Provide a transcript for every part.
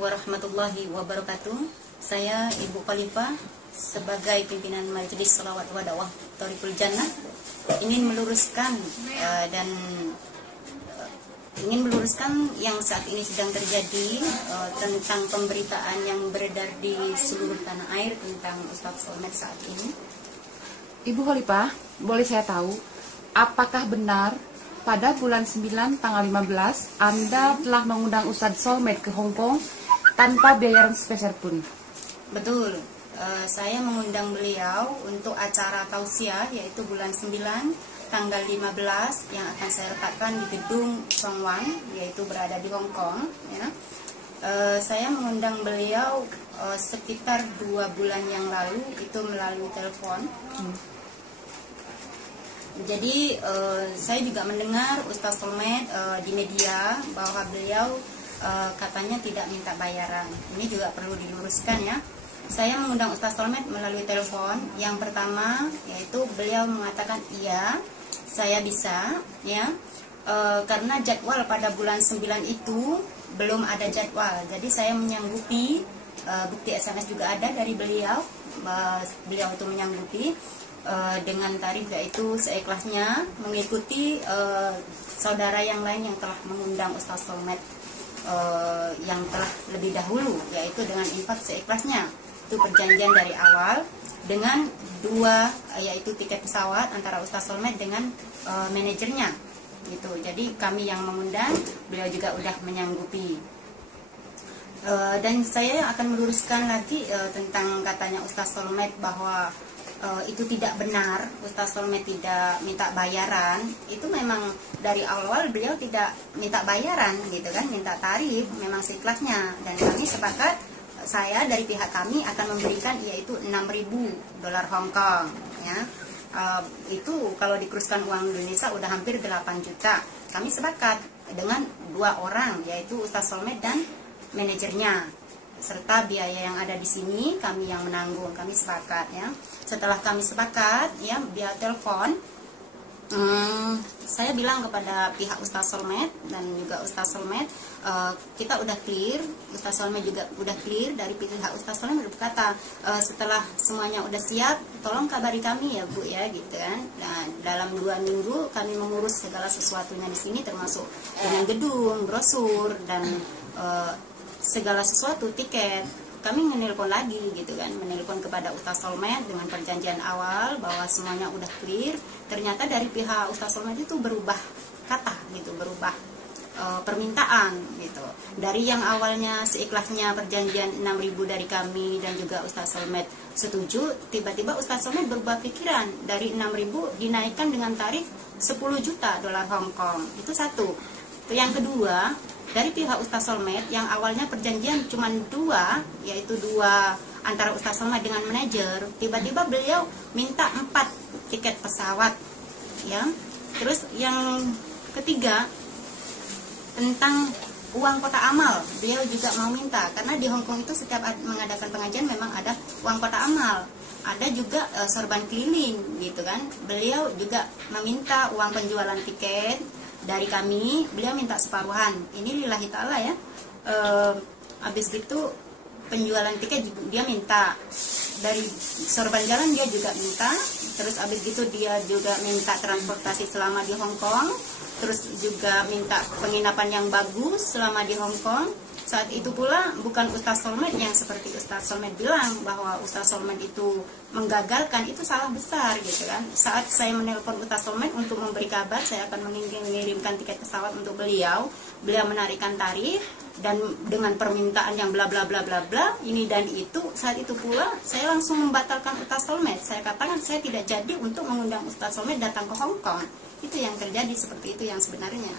Warahmatullahi wabarakatuh. Saya Ibu Khalifah sebagai pimpinan Majelis Shalawat wa Dakwah Thariqul Jannah ingin meluruskan yang saat ini sedang terjadi tentang pemberitaan yang beredar di seluruh tanah air tentang Ustadz Solmed saat ini. Ibu Khalifah, boleh saya tahu apakah benar pada bulan 9 tanggal 15 Anda telah mengundang Ustadz Solmed ke Hong Kong tanpa biaya spesial pun? Betul, saya mengundang beliau untuk acara tausiah yaitu bulan 9 tanggal 15 yang akan saya letakkan di gedung Songwang, yaitu berada di Hong Kong. Ya. Saya mengundang beliau sekitar 2 bulan yang lalu, itu melalui telepon. Jadi saya juga mendengar Ustadz Solmed di media bahwa beliau katanya tidak minta bayaran. Ini juga perlu diluruskan ya. Saya mengundang Ustadz Solmed melalui telepon. Yang pertama yaitu beliau mengatakan iya, saya bisa ya, karena jadwal pada bulan 9 itu belum ada jadwal. Jadi saya menyanggupi, bukti SMS juga ada dari beliau, beliau itu menyanggupi dengan tarif yaitu seikhlasnya, mengikuti saudara yang lain yang telah mengundang Ustadz Solmed yang telah lebih dahulu, yaitu dengan infak seikhlasnya. Itu perjanjian dari awal dengan 2, yaitu tiket pesawat antara Ustadz Solmed dengan manajernya gitu. Jadi kami yang mengundang, beliau juga udah menyanggupi. Dan saya akan meluruskan lagi tentang katanya Ustadz Solmed bahwa itu tidak benar, Ustadz Solmed tidak minta bayaran. Itu memang dari awal beliau tidak minta bayaran gitu kan, minta tarif memang seikhlasnya. Dan kami sepakat, saya dari pihak kami akan memberikan yaitu 6.000 dolar Hong Kong ya. Itu kalau dikuruskan uang Indonesia udah hampir 8 juta. Kami sepakat dengan 2 orang yaitu Ustadz Solmed dan manajernya, serta biaya yang ada di sini kami yang menanggung. Kami sepakat ya. Setelah kami sepakat ya via telepon, saya bilang kepada pihak Ustadz Solmed dan juga Ustadz Solmed, kita udah clear, Ustadz Solmed juga udah clear. Dari pihak Ustadz Solmed berkata, setelah semuanya udah siap, tolong kabari kami ya Bu ya gitu kan. Nah, dalam 2 minggu kami mengurus segala sesuatunya di sini, termasuk dengan gedung, brosur dan segala sesuatu, tiket. Kami menelpon lagi gitu kan, menelpon kepada Ustadz Solmed dengan perjanjian awal bahwa semuanya udah clear. Ternyata dari pihak Ustadz Solmed itu berubah kata gitu, berubah permintaan gitu. Dari yang awalnya seikhlasnya perjanjian 6.000 dari kami dan juga Ustadz Solmed setuju, tiba-tiba Ustadz Solmed berubah pikiran, dari 6.000 dinaikkan dengan tarif 10 juta dolar Hong Kong. Itu satu. Yang kedua, dari pihak Ustadz Solmed yang awalnya perjanjian cuma 2, yaitu 2 antara Ustadz Solmed dengan manajer, tiba-tiba beliau minta 4 tiket pesawat ya. Terus yang ketiga, tentang uang kota amal, beliau juga mau minta, karena di Hong Kong itu setiap mengadakan pengajian memang ada uang kota amal, ada juga sorban keliling gitu kan. Beliau juga meminta uang penjualan tiket dari kami, beliau minta separuhan. Ini lillahi ta'ala ya. Habis gitu penjualan tiket dia minta, dari sorban jalan dia juga minta. Terus habis gitu dia juga minta transportasi selama di Hong Kong. Terus juga minta penginapan yang bagus selama di Hong Kong. Saat itu pula bukan Ustadz Solmed yang seperti Ustadz Solmed bilang bahwa Ustadz Solmed itu menggagalkan, itu salah besar gitu kan. Saat saya menelpon Ustadz Solmed untuk memberi kabar saya akan mengirimkan tiket pesawat untuk beliau, beliau menarikkan tarif dan dengan permintaan yang bla bla bla bla bla ini dan itu. Saat itu pula saya langsung membatalkan Ustadz Solmed. Saya katakan saya tidak jadi untuk mengundang Ustadz Solmed datang ke Hong Kong. Itu yang terjadi, seperti itu yang sebenarnya.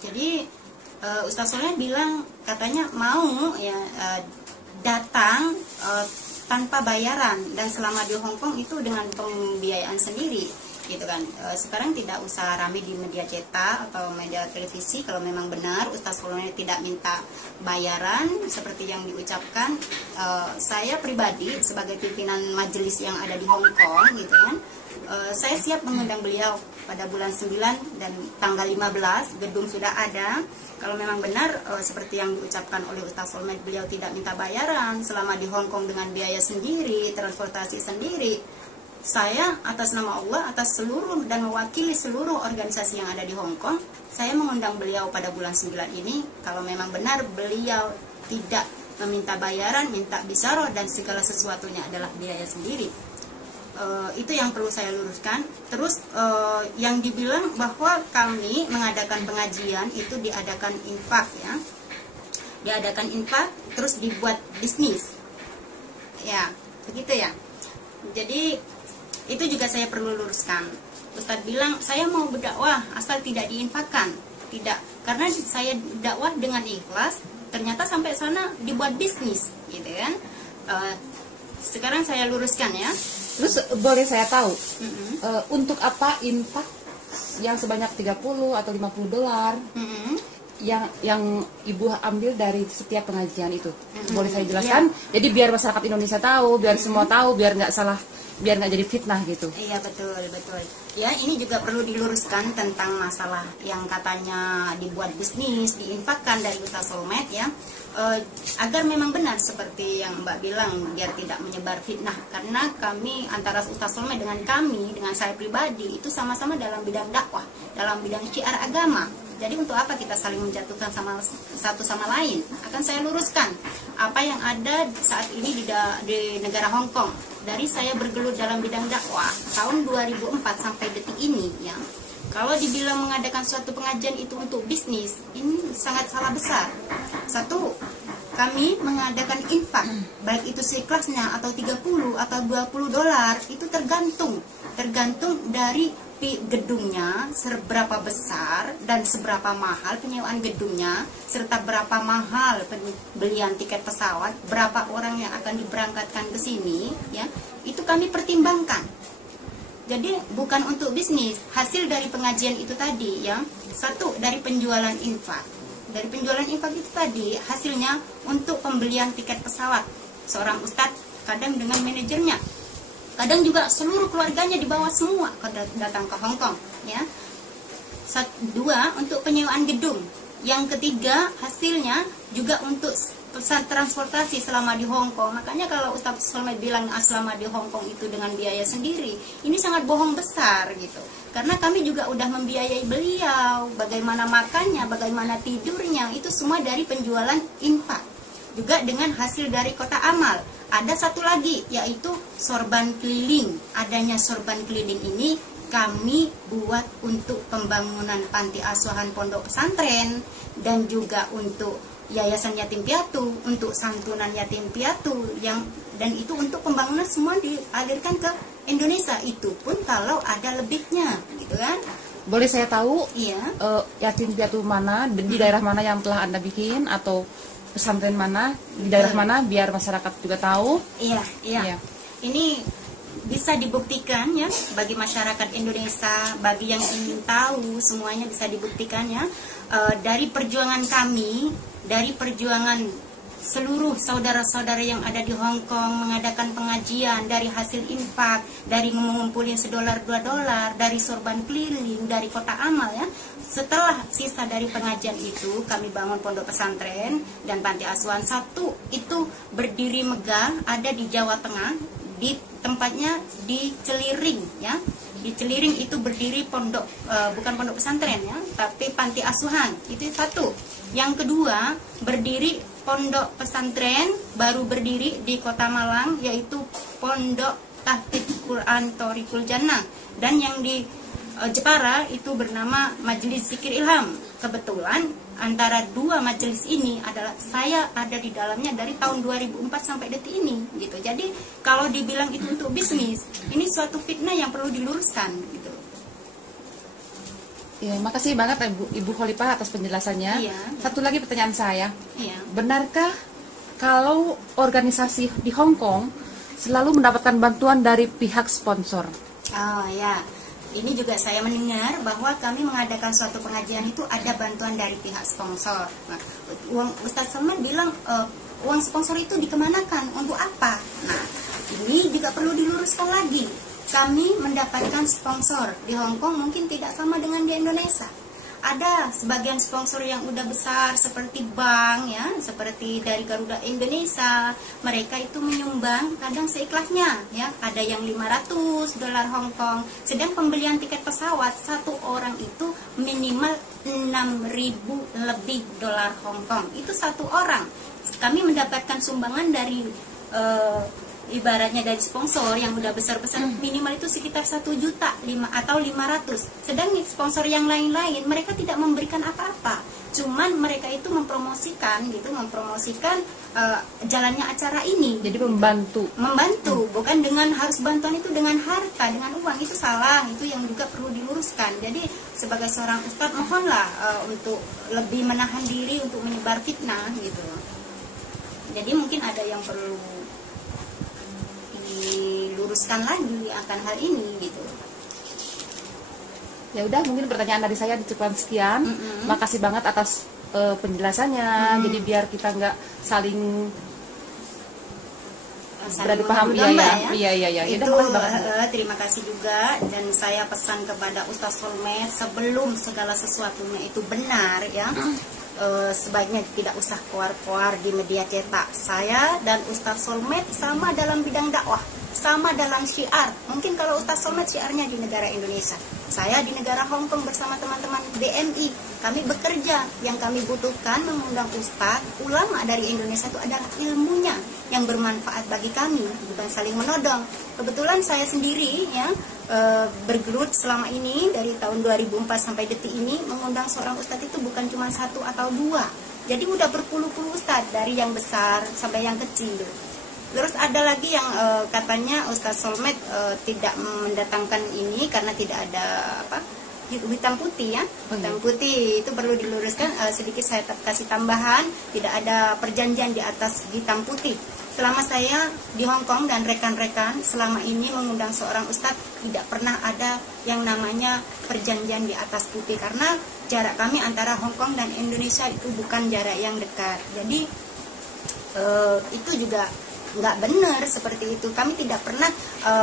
Jadi Ustadz Solmed bilang katanya mau ya datang tanpa bayaran, dan selama di Hong Kong itu dengan pembiayaan sendiri gitu kan. Sekarang tidak usah rame di media cetak atau media televisi kalau memang benar Ustadz Solmed tidak minta bayaran seperti yang diucapkan. Saya pribadi sebagai pimpinan majelis yang ada di Hong Kong gitu kan, Saya siap mengundang beliau pada bulan 9 dan tanggal 15, gedung sudah ada. Kalau memang benar seperti yang diucapkan oleh Ustaz Solmed, beliau tidak minta bayaran selama di Hong Kong dengan biaya sendiri, transportasi sendiri. Saya atas nama Allah, atas seluruh dan mewakili seluruh organisasi yang ada di Hong Kong, saya mengundang beliau pada bulan 9 ini. Kalau memang benar beliau tidak meminta bayaran, minta bisaroh, dan segala sesuatunya adalah biaya sendiri. Itu yang perlu saya luruskan. Terus yang dibilang bahwa kami mengadakan pengajian itu diadakan infak ya, diadakan infak terus dibuat bisnis ya, begitu ya. Jadi itu juga saya perlu luruskan. Ustadz bilang saya mau berdakwah asal tidak diinfakkan, tidak, karena saya dakwah dengan ikhlas, ternyata sampai sana dibuat bisnis gitu kan. Sekarang saya luruskan ya. Terus boleh saya tahu untuk apa infak yang sebanyak 30 atau 50 dolar yang ibu ambil dari setiap pengajian itu? Boleh saya jelaskan? Jadi biar masyarakat Indonesia tahu, biar semua tahu, biar nggak salah, biar nggak jadi fitnah gitu. Iya, betul. Ya, ini juga perlu diluruskan tentang masalah yang katanya dibuat bisnis, diinfakkan dari Ustaz Solmed ya. Agar memang benar seperti yang Mbak bilang, biar tidak menyebar fitnah. Karena kami antara Ustaz Solmed dengan kami, dengan saya pribadi itu sama-sama dalam bidang dakwah, dalam bidang syiar agama. Jadi untuk apa kita saling menjatuhkan satu sama lain? Akan saya luruskan apa yang ada saat ini di negara Hong Kong. Dari saya bergelut dalam bidang dakwah tahun 2004 sampai detik ini ya. Kalau dibilang mengadakan suatu pengajian itu untuk bisnis, ini sangat salah besar. Satu, kami mengadakan infak, baik itu seikhlasnya atau 30 atau 20 dolar, itu tergantung dari gedungnya seberapa besar dan seberapa mahal penyewaan gedungnya, serta berapa mahal pembelian tiket pesawat, berapa orang yang akan diberangkatkan ke sini ya. Itu kami pertimbangkan. Jadi bukan untuk bisnis. Hasil dari pengajian itu tadi ya, satu dari penjualan infak. Dari penjualan infak itu tadi hasilnya untuk pembelian tiket pesawat. Seorang ustadz kadang dengan manajernya, kadang juga seluruh keluarganya dibawa semua datang ke Hong Kong ya. Dua, untuk penyewaan gedung. Yang ketiga, hasilnya juga untuk pesan transportasi selama di Hong Kong. Makanya kalau Ustaz Solmed bilang selama di Hong Kong itu dengan biaya sendiri, ini sangat bohong besar gitu. Karena kami juga udah membiayai beliau, bagaimana makannya, bagaimana tidurnya, itu semua dari penjualan infak. Juga dengan hasil dari kota amal. Ada satu lagi, yaitu sorban keliling. Adanya sorban keliling ini kami buat untuk pembangunan panti asuhan pondok pesantren, dan juga untuk yayasan yatim piatu, untuk santunan yatim piatu, dan itu untuk pembangunan semua dialirkan ke Indonesia. Itu pun kalau ada lebihnya gitu kan. Boleh saya tahu iya, yatim piatu mana di daerah mana yang telah Anda bikin, atau pesantren mana di daerah mana, biar masyarakat juga tahu? Iya. Ini bisa dibuktikan ya bagi masyarakat Indonesia, bagi yang ingin tahu, semuanya bisa dibuktikan ya. Dari perjuangan kami, dari perjuangan seluruh saudara-saudara yang ada di Hong Kong mengadakan pengajian, dari hasil infak, dari mengumpulin $1 $2, dari sorban keliling, dari kota amal ya. Setelah sisa dari pengajian itu, kami bangun pondok pesantren dan panti asuhan. Satu itu berdiri megah, ada di Jawa Tengah, di tempatnya di Celiring ya. Di Celiring itu berdiri pondok, bukan pondok pesantren ya, tapi panti asuhan. Itu satu. Yang kedua, berdiri pondok pesantren baru berdiri di Kota Malang, yaitu Pondok Tahfidz Quran Thoriqul Jannah. Dan yang di Jepara itu bernama Majelis Zikir Ilham. Kebetulan antara dua majelis ini adalah saya ada di dalamnya dari tahun 2004 sampai detik ini gitu. Jadi kalau dibilang itu untuk bisnis, ini suatu fitnah yang perlu diluruskan gitu. Ya, makasih banget Ibu Khalifah atas penjelasannya. Iya. Satu lagi pertanyaan saya. Iya. Benarkah kalau organisasi di Hong Kong selalu mendapatkan bantuan dari pihak sponsor? Oh ya. Ini juga saya mendengar bahwa kami mengadakan suatu pengajian itu ada bantuan dari pihak sponsor. Nah, Ustaz Solmed bilang uang sponsor itu dikemanakan, untuk apa? Nah, ini juga perlu diluruskan lagi. kami mendapatkan sponsor di Hong Kong mungkin tidak sama dengan di Indonesia. Ada sebagian sponsor yang udah besar seperti bank ya, seperti dari Garuda Indonesia, mereka itu menyumbang kadang seikhlasnya ya, ada yang 500 dolar Hong Kong. Sedang pembelian tiket pesawat satu orang itu minimal 6.000 lebih dolar Hong Kong. Itu satu orang. Kami mendapatkan sumbangan dari ibaratnya dari sponsor yang udah besar-besar, minimal itu sekitar 1 juta atau 500. Sedang sponsor yang lain-lain mereka tidak memberikan apa-apa, cuman mereka itu mempromosikan gitu, jalannya acara ini. Jadi gitu. membantu bukan dengan harus bantuan itu dengan harta, dengan uang, itu salah, itu yang juga perlu diluruskan. Jadi sebagai seorang ustadz mohonlah untuk lebih menahan diri untuk menyebar fitnah gitu. Jadi mungkin ada yang perlu diluruskan lagi akan hal ini gitu. Ya udah, mungkin pertanyaan dari saya cukup sekian. Makasih banget atas penjelasannya. Jadi biar kita nggak saling beradu paham. Iya. Itu terima kasih juga, dan saya pesan kepada Ustaz Solmed, sebelum segala sesuatunya itu benar ya, sebaiknya tidak usah keluar-keluar di media cetak. Saya dan Ustaz Solmed sama dalam bidang dakwah, sama dalam syiar. Mungkin kalau Ustaz Solmed syiarnya di negara Indonesia, saya di negara Hong Kong bersama teman-teman BMI. Kami bekerja, yang kami butuhkan mengundang ustaz, ulama dari Indonesia itu adalah ilmunya yang bermanfaat bagi kami, bukan saling menodong. Kebetulan saya sendiri ya bergelut selama ini dari tahun 2004 sampai detik ini mengundang seorang ustadz itu bukan cuma 1 atau 2. Jadi udah berpuluh-puluh ustadz, dari yang besar sampai yang kecil. Terus ada lagi yang katanya Ustaz Solmed tidak mendatangkan ini karena tidak ada hitam putih ya. Hitam putih itu perlu diluruskan, sedikit saya kasih tambahan, tidak ada perjanjian di atas hitam putih. Selama saya di Hong Kong dan rekan-rekan selama ini mengundang seorang ustadz, tidak pernah ada yang namanya perjanjian di atas putih, karena jarak kami antara Hong Kong dan Indonesia itu bukan jarak yang dekat. Jadi itu juga nggak benar seperti itu. Kami tidak pernah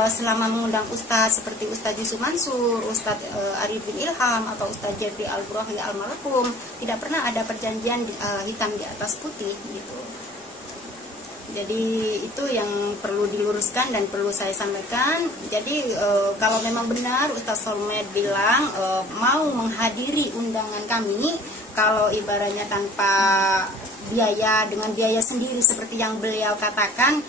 selama mengundang ustadz seperti Ustadz Yusuf Mansur, Ustadz Arifin Ilham atau Ustadz Jeffrey Al-Burahi Al-Marhum, tidak pernah ada perjanjian hitam di atas putih gitu. Jadi itu yang perlu diluruskan dan perlu saya sampaikan. Jadi kalau memang benar Ustaz Solmed bilang mau menghadiri undangan kami, kalau ibaratnya tanpa biaya, dengan biaya sendiri seperti yang beliau katakan,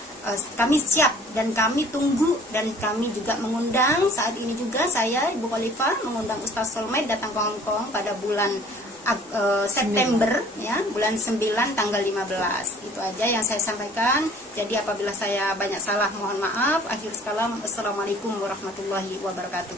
kami siap dan kami tunggu, dan kami juga mengundang saat ini juga saya Ibu Khalifah mengundang Ustaz Solmed datang ke Hong Kong pada bulan September ya, bulan 9 tanggal 15. Itu aja yang saya sampaikan. Jadi apabila saya banyak salah mohon maaf. Akhir kalam, assalamualaikum warahmatullahi wabarakatuh.